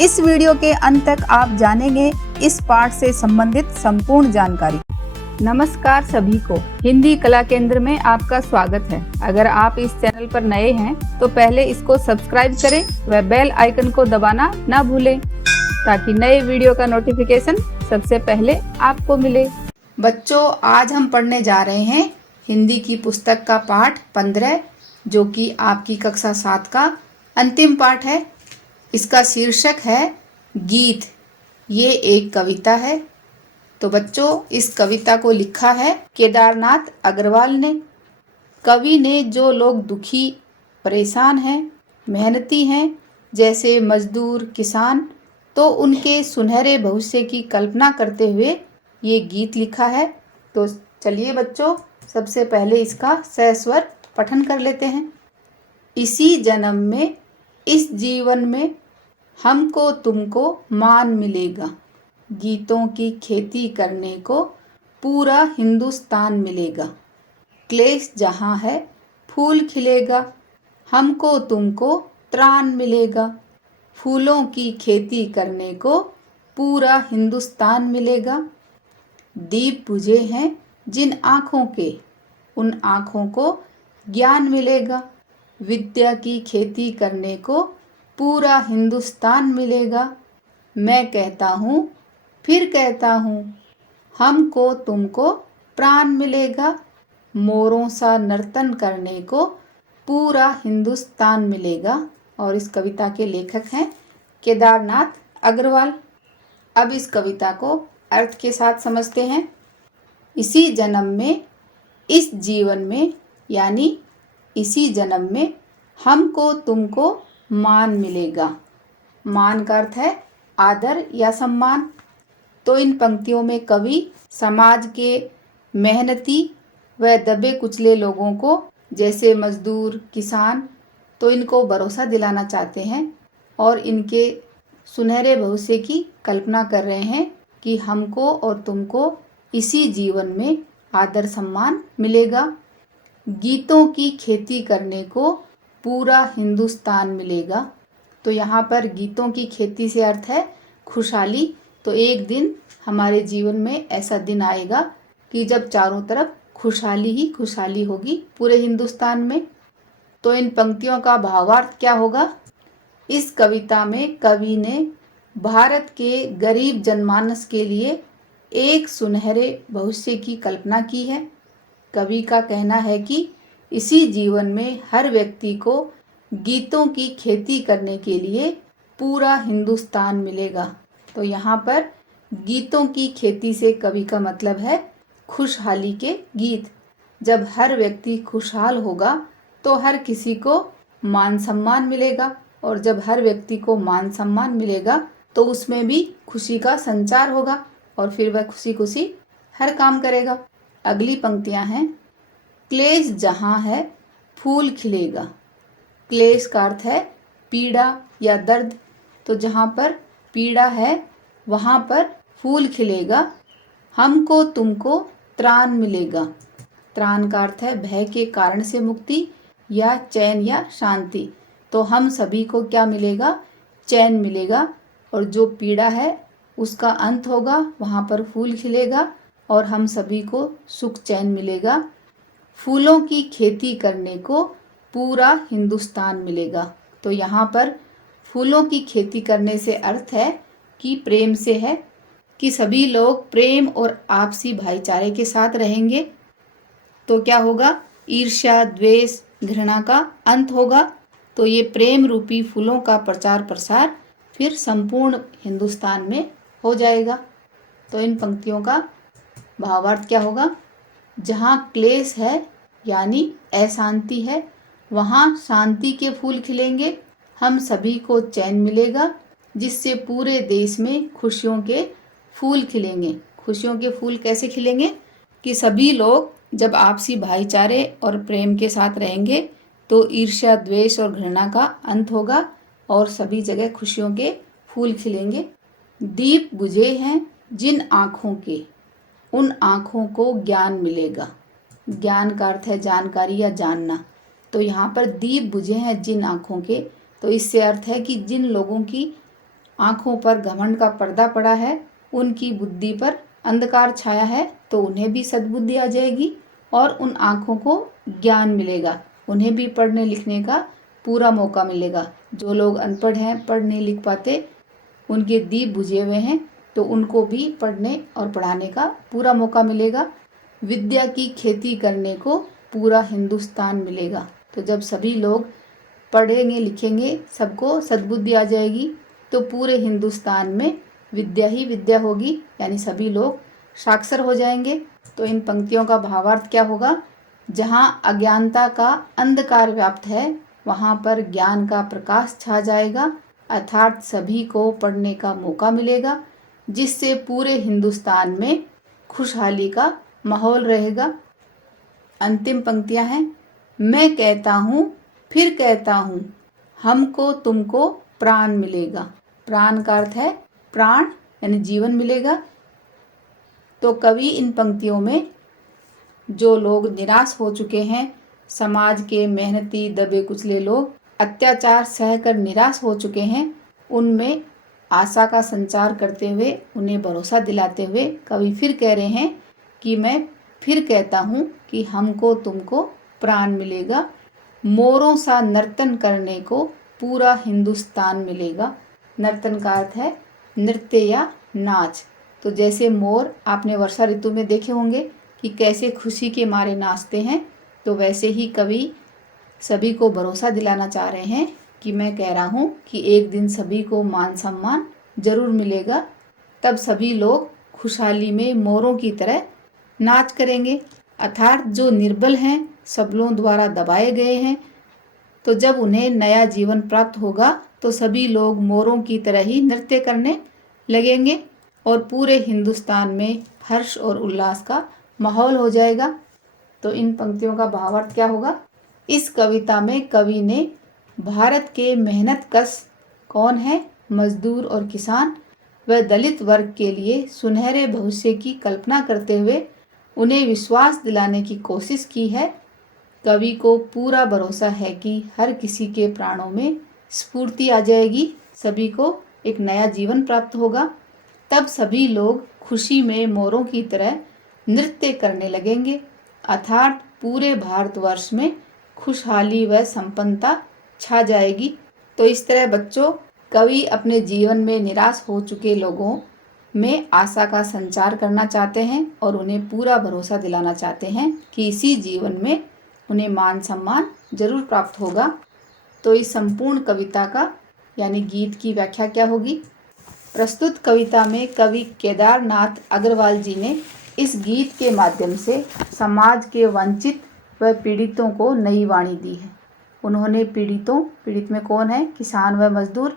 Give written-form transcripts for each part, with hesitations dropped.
इस वीडियो के अंत तक आप जानेंगे इस पाठ से संबंधित संपूर्ण जानकारी। नमस्कार सभी को, हिंदी कला केंद्र में आपका स्वागत है। अगर आप इस चैनल पर नए हैं तो पहले इसको सब्सक्राइब करें व बेल आइकन को दबाना ना भूलें ताकि नए वीडियो का नोटिफिकेशन सबसे पहले आपको मिले। बच्चों, आज हम पढ़ने जा रहे हैं हिंदी की पुस्तक का पाठ 15, जो कि आपकी कक्षा 7 का अंतिम पाठ है। इसका शीर्षक है गीत। ये एक कविता है। तो बच्चों, इस कविता को लिखा है केदारनाथ अग्रवाल ने। कवि ने जो लोग दुखी, परेशान हैं, मेहनती हैं, जैसे मजदूर, किसान, तो उनके सुनहरे भविष्य की कल्पना करते हुए ये गीत लिखा है। तो चलिए बच्चों, सबसे पहले इसका सस्वर पठन कर लेते हैं। इसी जन्म में, इस जीवन में हमको तुमको मान मिलेगा। गीतों की खेती करने को पूरा हिंदुस्तान मिलेगा। क्लेश जहाँ है फूल खिलेगा, हमको तुमको त्राण मिलेगा। फूलों की खेती करने को पूरा हिंदुस्तान मिलेगा। दीप बुझे हैं जिन आँखों के, उन आँखों को ज्ञान मिलेगा। विद्या की खेती करने को पूरा हिंदुस्तान मिलेगा। मैं कहता हूँ, फिर कहता हूँ, हमको तुमको प्राण मिलेगा। मोरों सा नर्तन करने को पूरा हिंदुस्तान मिलेगा। और इस कविता के लेखक हैं केदारनाथ अग्रवाल। अब इस कविता को अर्थ के साथ समझते हैं। इसी जन्म में, इस जीवन में, यानी इसी जन्म में हमको तुमको मान मिलेगा। मान का अर्थ है आदर या सम्मान। तो इन पंक्तियों में कवि समाज के मेहनती व दबे कुचले लोगों को, जैसे मजदूर, किसान, तो इनको भरोसा दिलाना चाहते हैं और इनके सुनहरे भविष्य की कल्पना कर रहे हैं कि हमको और तुमको इसी जीवन में आदर सम्मान मिलेगा। गीतों की खेती करने को पूरा हिंदुस्तान मिलेगा। तो यहाँ पर गीतों की खेती से अर्थ है खुशहाली। तो एक दिन हमारे जीवन में ऐसा दिन आएगा कि जब चारों तरफ खुशहाली ही खुशहाली होगी पूरे हिंदुस्तान में। तो इन पंक्तियों का भावार्थ क्या होगा? इस कविता में कवि ने भारत के गरीब जनमानस के लिए एक सुनहरे भविष्य की कल्पना की है। कवि का कहना है कि इसी जीवन में हर व्यक्ति को गीतों की खेती करने के लिए पूरा हिंदुस्तान मिलेगा। तो यहाँ पर गीतों की खेती से कवि का मतलब है खुशहाली के गीत। जब हर व्यक्ति खुशहाल होगा तो हर किसी को मान सम्मान मिलेगा, और जब हर व्यक्ति को मान सम्मान मिलेगा तो उसमें भी खुशी का संचार होगा और फिर वह खुशी खुशी हर काम करेगा। अगली पंक्तियां हैं, क्लेश जहाँ है फूल खिलेगा। क्लेश का अर्थ है पीड़ा या दर्द। तो जहाँ पर पीड़ा है वहाँ पर फूल खिलेगा। हमको तुमको त्राण मिलेगा। त्राण का अर्थ है भय के कारण से मुक्ति या चैन या शांति। तो हम सभी को क्या मिलेगा? चैन मिलेगा। और जो पीड़ा है उसका अंत होगा, वहाँ पर फूल खिलेगा और हम सभी को सुख चैन मिलेगा। फूलों की खेती करने को पूरा हिंदुस्तान मिलेगा। तो यहाँ पर फूलों की खेती करने से अर्थ है कि प्रेम से है, कि सभी लोग प्रेम और आपसी भाईचारे के साथ रहेंगे। तो क्या होगा? ईर्ष्या, द्वेष, घृणा का अंत होगा। तो ये प्रेम रूपी फूलों का प्रचार प्रसार फिर संपूर्ण हिंदुस्तान में हो जाएगा। तो इन पंक्तियों का भावार्थ क्या होगा? जहाँ क्लेश है यानी अशांति है, वहाँ शांति के फूल खिलेंगे। हम सभी को चैन मिलेगा, जिससे पूरे देश में खुशियों के फूल खिलेंगे। खुशियों के फूल कैसे खिलेंगे? कि सभी लोग जब आपसी भाईचारे और प्रेम के साथ रहेंगे तो ईर्ष्या, द्वेष और घृणा का अंत होगा और सभी जगह खुशियों के फूल खिलेंगे। दीप बुझे हैं जिन आँखों के, उन आँखों को ज्ञान मिलेगा। ज्ञान का अर्थ है जानकारी या जानना। तो यहाँ पर दीप बुझे हैं जिन आँखों के, तो इससे अर्थ है कि जिन लोगों की आँखों पर घमंड का पर्दा पड़ा है, उनकी बुद्धि पर अंधकार छाया है, तो उन्हें भी सद्बुद्धि आ जाएगी और उन आँखों को ज्ञान मिलेगा, उन्हें भी पढ़ने लिखने का पूरा मौका मिलेगा। जो लोग अनपढ़ हैं, पढ़ नहीं लिख पाते, उनके दीप बुझे हुए हैं, तो उनको भी पढ़ने और पढ़ाने का पूरा मौका मिलेगा। विद्या की खेती करने को पूरा हिंदुस्तान मिलेगा। तो जब सभी लोग पढ़ेंगे लिखेंगे, सबको सद्बुद्धि आ जाएगी, तो पूरे हिंदुस्तान में विद्या ही विद्या होगी, यानी सभी लोग साक्षर हो जाएंगे। तो इन पंक्तियों का भावार्थ क्या होगा? जहाँ अज्ञानता का अंधकार व्याप्त है, वहाँ पर ज्ञान का प्रकाश छा जाएगा, अर्थात सभी को पढ़ने का मौका मिलेगा, जिससे पूरे हिंदुस्तान में खुशहाली का माहौल रहेगा। अंतिम पंक्तियां हैं, मैं कहता हूँ फिर कहता हूँ, हमको तुमको प्राण मिलेगा। प्राण का अर्थ है प्राण, यानी जीवन मिलेगा। तो कवि इन पंक्तियों में जो लोग निराश हो चुके हैं, समाज के मेहनती दबे कुचले लोग अत्याचार सहकर निराश हो चुके हैं, उनमें आशा का संचार करते हुए, उन्हें भरोसा दिलाते हुए कवि फिर कह रहे हैं कि मैं फिर कहता हूँ कि हमको तुमको प्राण मिलेगा। मोरों सा नर्तन करने को पूरा हिंदुस्तान मिलेगा। नर्तन का अर्थ है नृत्य या नाच। तो जैसे मोर आपने वर्षा ऋतु में देखे होंगे कि कैसे खुशी के मारे नाचते हैं, तो वैसे ही कवि सभी को भरोसा दिलाना चाह रहे हैं कि मैं कह रहा हूँ कि एक दिन सभी को मान सम्मान जरूर मिलेगा। तब सभी लोग खुशहाली में मोरों की तरह नाच करेंगे। अर्थात जो निर्बल हैं, सबलों द्वारा दबाए गए हैं, तो जब उन्हें नया जीवन प्राप्त होगा तो सभी लोग मोरों की तरह ही नृत्य करने लगेंगे और पूरे हिंदुस्तान में हर्ष और उल्लास का माहौल हो जाएगा। तो इन पंक्तियों का भावार्थ क्या होगा? इस कविता में कवि ने भारत के मेहनतकश कौन है, मजदूर और किसान व दलित वर्ग के लिए सुनहरे भविष्य की कल्पना करते हुए उन्हें विश्वास दिलाने की कोशिश की है। कवि को पूरा भरोसा है कि हर किसी के प्राणों में स्फूर्ति आ जाएगी, सभी को एक नया जीवन प्राप्त होगा। तब सभी लोग खुशी में मोरों की तरह नृत्य करने लगेंगे, अर्थात पूरे भारतवर्ष में खुशहाली व संपन्नता छा जाएगी। तो इस तरह बच्चों, कवि अपने जीवन में निराश हो चुके लोगों में आशा का संचार करना चाहते हैं और उन्हें पूरा भरोसा दिलाना चाहते हैं कि इसी जीवन में उन्हें मान सम्मान जरूर प्राप्त होगा। तो इस संपूर्ण कविता का यानी गीत की व्याख्या क्या होगी? प्रस्तुत कविता में कवि केदारनाथ अग्रवाल जी ने इस गीत के माध्यम से समाज के वंचित व पीड़ितों को नई वाणी दी है। उन्होंने पीड़ित में कौन है? किसान व मजदूर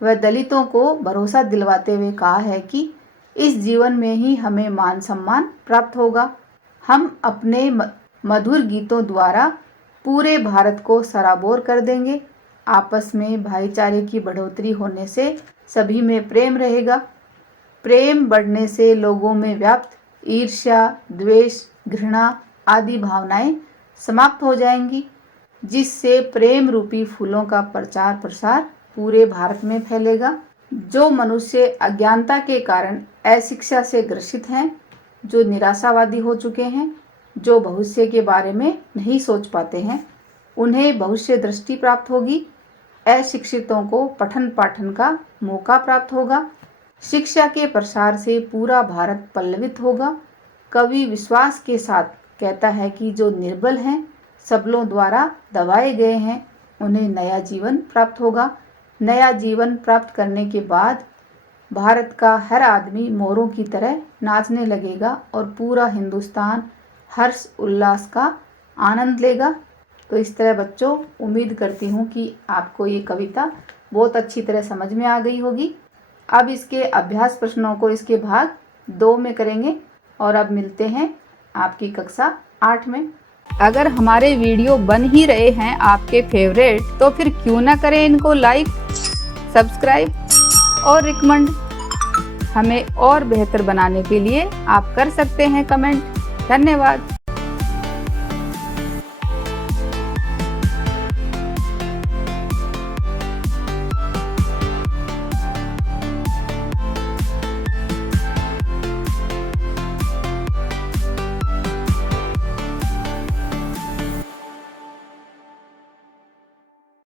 व दलितों को भरोसा दिलवाते हुए कहा है कि इस जीवन में ही हमें मान सम्मान प्राप्त होगा। हम अपने मधुर गीतों द्वारा पूरे भारत को सराबोर कर देंगे। आपस में भाईचारे की बढ़ोतरी होने से सभी में प्रेम रहेगा। प्रेम बढ़ने से लोगों में व्याप्त ईर्ष्या, द्वेष, घृणा आदि भावनाएं समाप्त हो जाएंगी, जिससे प्रेम रूपी फूलों का प्रचार प्रसार पूरे भारत में फैलेगा। जो मनुष्य अज्ञानता के कारण अशिक्षा से ग्रसित हैं, जो निराशावादी हो चुके हैं, जो भविष्य के बारे में नहीं सोच पाते हैं, उन्हें भविष्य दृष्टि प्राप्त होगी। अशिक्षितों को पठन पाठन का मौका प्राप्त होगा। शिक्षा के प्रसार से पूरा भारत पल्लवित होगा। कवि विश्वास के साथ कहता है कि जो निर्बल हैं, सबलों द्वारा दबाए गए हैं, उन्हें नया जीवन प्राप्त होगा। नया जीवन प्राप्त करने के बाद भारत का हर आदमी मोरों की तरह नाचने लगेगा और पूरा हिंदुस्तान हर्ष उल्लास का आनंद लेगा। तो इस तरह बच्चों, उम्मीद करती हूँ कि आपको ये कविता बहुत अच्छी तरह समझ में आ गई होगी। अब इसके अभ्यास प्रश्नों को इसके भाग 2 में करेंगे और अब मिलते हैं आपकी कक्षा 8 में। अगर हमारे वीडियो बन ही रहे हैं आपके फेवरेट, तो फिर क्यों ना करें इनको लाइक, सब्सक्राइब और रिकमेंड। हमें और बेहतर बनाने के लिए आप कर सकते हैं कमेंट। धन्यवाद।